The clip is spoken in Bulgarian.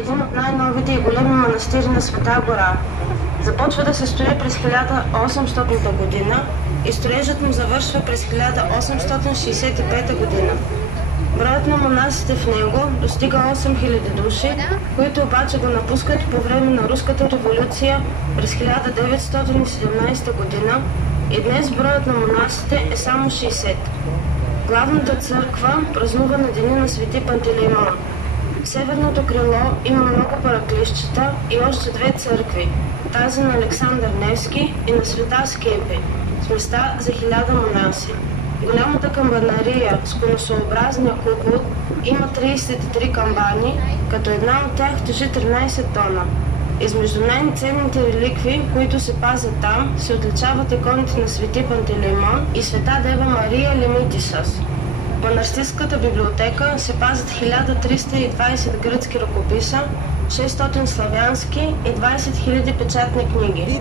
един от най-новите и големи манастири на Света гора. Започва да се строи през 1800 година и строежът му завършва през 1865 година. Броят на монасите в него достига 8000 души, които обаче го напускат по време на Руската революция през 1917 година и днес броят на монасите е само 60. Главната църква празнува на деня на Свети Пантелеймон. В северното крило има много параклищчета и още две църкви, тази на Александър Невски и на Света Скепи, с места за 1000 монаси. Голямата камбанария с конусообразния купол има 33 камбани, като една от тях тежи 13 тона. Измежду най-ценните реликви, които се пазят там, се отличават иконите на Свети Пантелеймон и Света Дева Мария Лемитисос. В манастирската библиотека се пазят 1320 гръцки ръкописа, 600 славянски и 20 000 печатни книги.